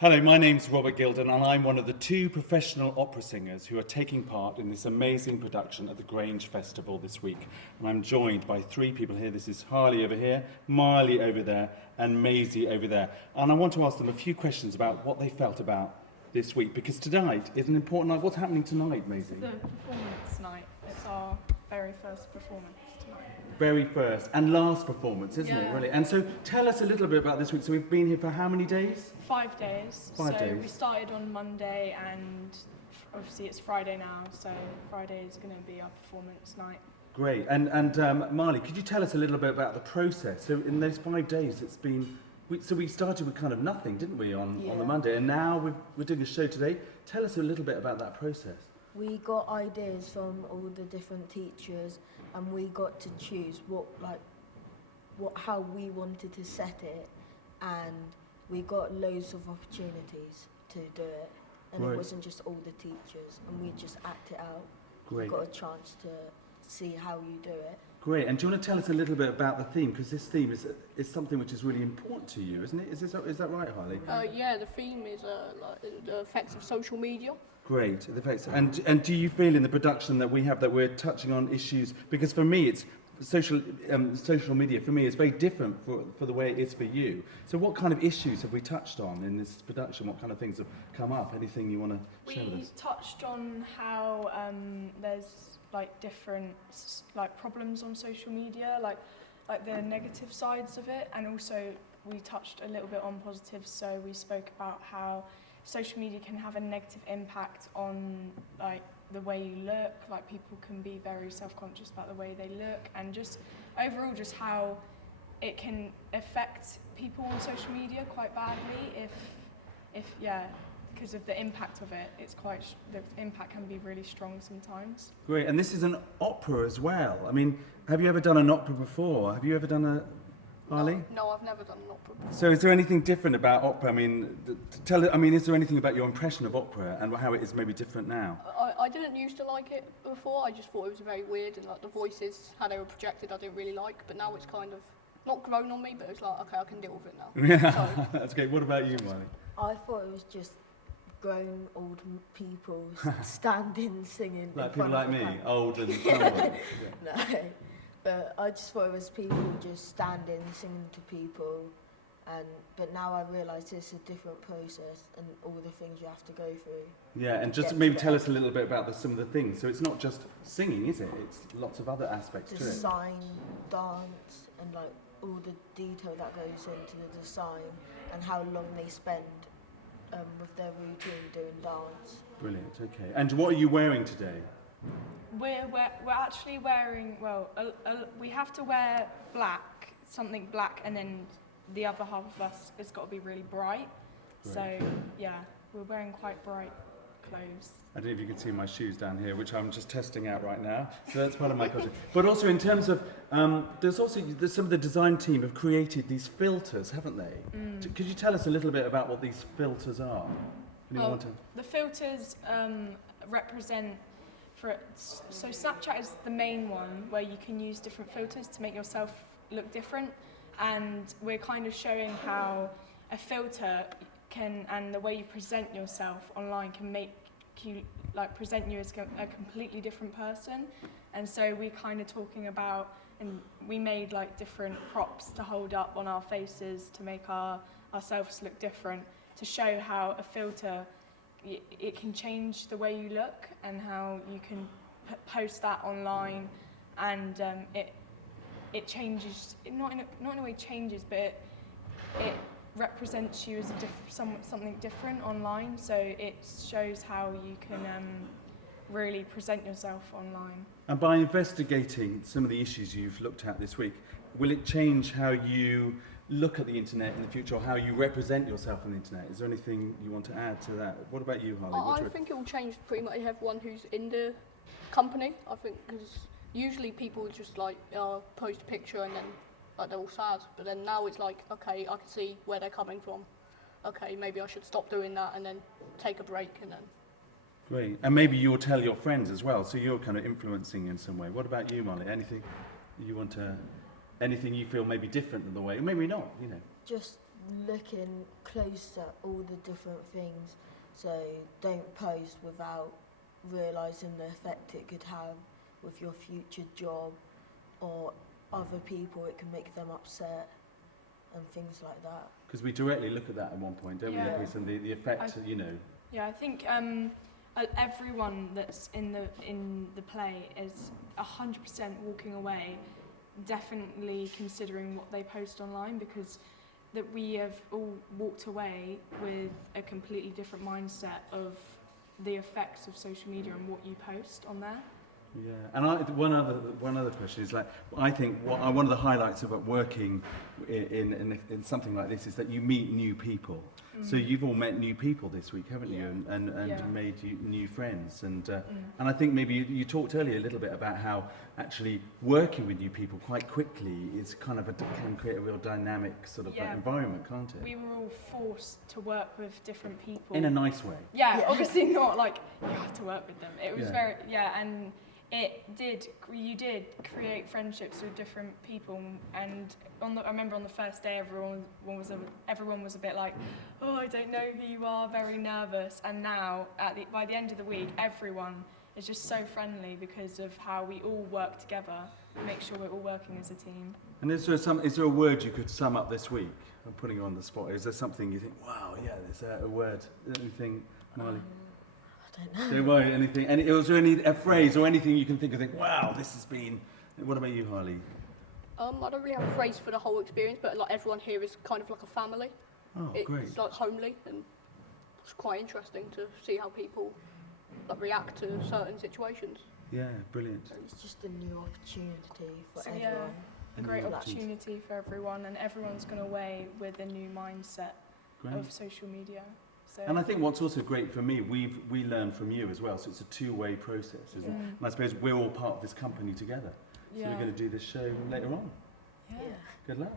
Hello, my name's Robert Gildon and I'm one of the two professional opera singers who are taking part in this amazing production at the Grange Festival this week. And I'm joined by three people here. This is Harley over here, Marley over there and Maisie over there. And I want to ask them a few questions about what they felt about this week, because tonight is an important night. What's happening tonight, Maisie? The performance night. It's our very first performance tonight. Very first and last performance, isn't it, Yeah. really? And so tell us a little bit about this week. So we've been here for how many days? 5 days. 5 so days. we started on Monday and obviously it's Friday now, so Friday is going to be our performance night. Great. And Marley, could you tell us a little bit about the process? So in those 5 days, it's been... we started with kind of nothing, didn't we, on the Monday? And now we're doing a show today. Tell us a little bit about that process. We got ideas from all the different teachers and we got to choose how we wanted to set it, and we got loads of opportunities to do it, and Right. It wasn't just all the teachers, and we just act it out. Great. We got a chance to see how you do it. Great. And do you want to tell us a little bit about the theme? Because this theme is something which is really important to you, isn't it? Is that right, Harley? Yeah, the theme is like the effects of social media. Great. The effects. And do you feel in the production that we're touching on issues? Because for me, it's social media. For me, is very different for the way it is for you. So, what kind of issues have we touched on in this production? What kind of things have come up? Anything you want to share with We us? touched on how there's different problems on social media, like the negative sides of it, and also we touched a little bit on positives. So we spoke about how social media can have a negative impact on the way you look, people can be very self-conscious about the way they look, and just overall just how it can affect people on social media quite badly because of the impact of it. The impact can be really strong sometimes. Great. And this is an opera as well. I mean, have you ever done an opera before? Have you ever done a... Harley? No, I've never done an opera before. So is there anything different about opera? I mean, is there anything about your impression of opera and how it is maybe different now? I didn't used to like it before. I just thought it was very weird, and the voices, how they were projected, I didn't really like. But now it's kind of not grown on me, but it's okay, I can deal with it now. Yeah, So, that's great. What about you, Marley? I thought it was just grown old people standing singing. Like in people front like of a me, camera. old and humble. No, but I just thought it was people just standing, singing to people, but now I realise it's a different process and all the things you have to go through. Yeah, and just Get maybe to tell that. us a little bit about some of the things. So it's not just singing, is it? It's lots of other aspects to it. Design, dance, and all the detail that goes into the design and how long they spend with their routine doing dance. Brilliant, okay. And what are you wearing today? We're actually wearing, we have to wear black, something black, and then the other half of us has got to be really bright. Great. So, yeah, we're wearing quite bright clothes. I don't know if you can see my shoes down here, which I'm just testing out right now. So that's part of my costume. But also in terms of, there's some of the design team have created these filters, haven't they? Could you tell us a little bit about what these filters are? Anyone want to? The filters represent... So Snapchat is the main one where you can use different filters to make yourself look different, and we're kind of showing how a filter and the way you present yourself online can make you present you as a completely different person. And so we're kind of talking about, and we made different props to hold up on our faces to make ourselves look different, to show how a filter it can change the way you look and how you can post that online, and it changes, not in a way changes, but it represents you as something different online. So it shows how you can really present yourself online. And by investigating some of the issues you've looked at this week, will it change how you look at the internet in the future, or how you represent yourself on the internet? Is there anything you want to add to that? What about you, Harley? I think it will change pretty much everyone who's in the company. I think because usually people just post a picture and then they're all sad, but then now it's okay, I can see where they're coming from. Okay, maybe I should stop doing that and then take a break and then. Great. And maybe you'll tell your friends as well, so you're kind of influencing in some way. What about you, Molly? Anything you feel maybe different than the way, maybe not, Just looking close at all the different things. So don't post without realising the effect it could have with your future job or other people. It can make them upset and things like that. Because we directly look at that at one point, don't Yeah. we, Chris? And the effect, you know. Yeah, I think everyone that's in the play is 100% walking away, definitely considering what they post online, because that we have all walked away with a completely different mindset of the effects of social media and what you post on there. Yeah, and one other question is, like, I think one of the highlights about working in something like this is that you meet new people. So you've all met new people this week, haven't you? And Yeah. made new friends. And I think maybe you talked earlier a little bit about how actually working with new people quite quickly is kind of can create a real dynamic sort of environment, can't it? We were all forced to work with different people. In a nice way. Yeah, obviously not like you had to work with them. It was Yeah. and you did create friendships with different people, and I remember on the first day everyone was a bit like, oh, I don't know who you are, very nervous, and now by the end of the week everyone is just so friendly because of how we all work together and make sure we're all working as a team. And is there a word you could sum up this week? I'm putting you on the spot. Is there something you think, wow, yeah, there's a word, anything, Marley? I don't know. Don't worry, anything. Was there a phrase or anything you can think of? Think, wow, this has been. What about you, Harley? I don't really have a phrase for the whole experience, but like everyone here is kind of like a family. Oh, It's great. like homely, and it's quite interesting to see how people like react to certain situations. Yeah, brilliant. It's just a new opportunity for So, everyone. A great opportunity for everyone, and everyone's gone away with a new mindset Great. of social media. So And I think what's also great for me, we learn from you as well. So it's a two-way process, isn't it? And I suppose we're all part of this company together. So we're going to do this show later on. yeah. Good luck.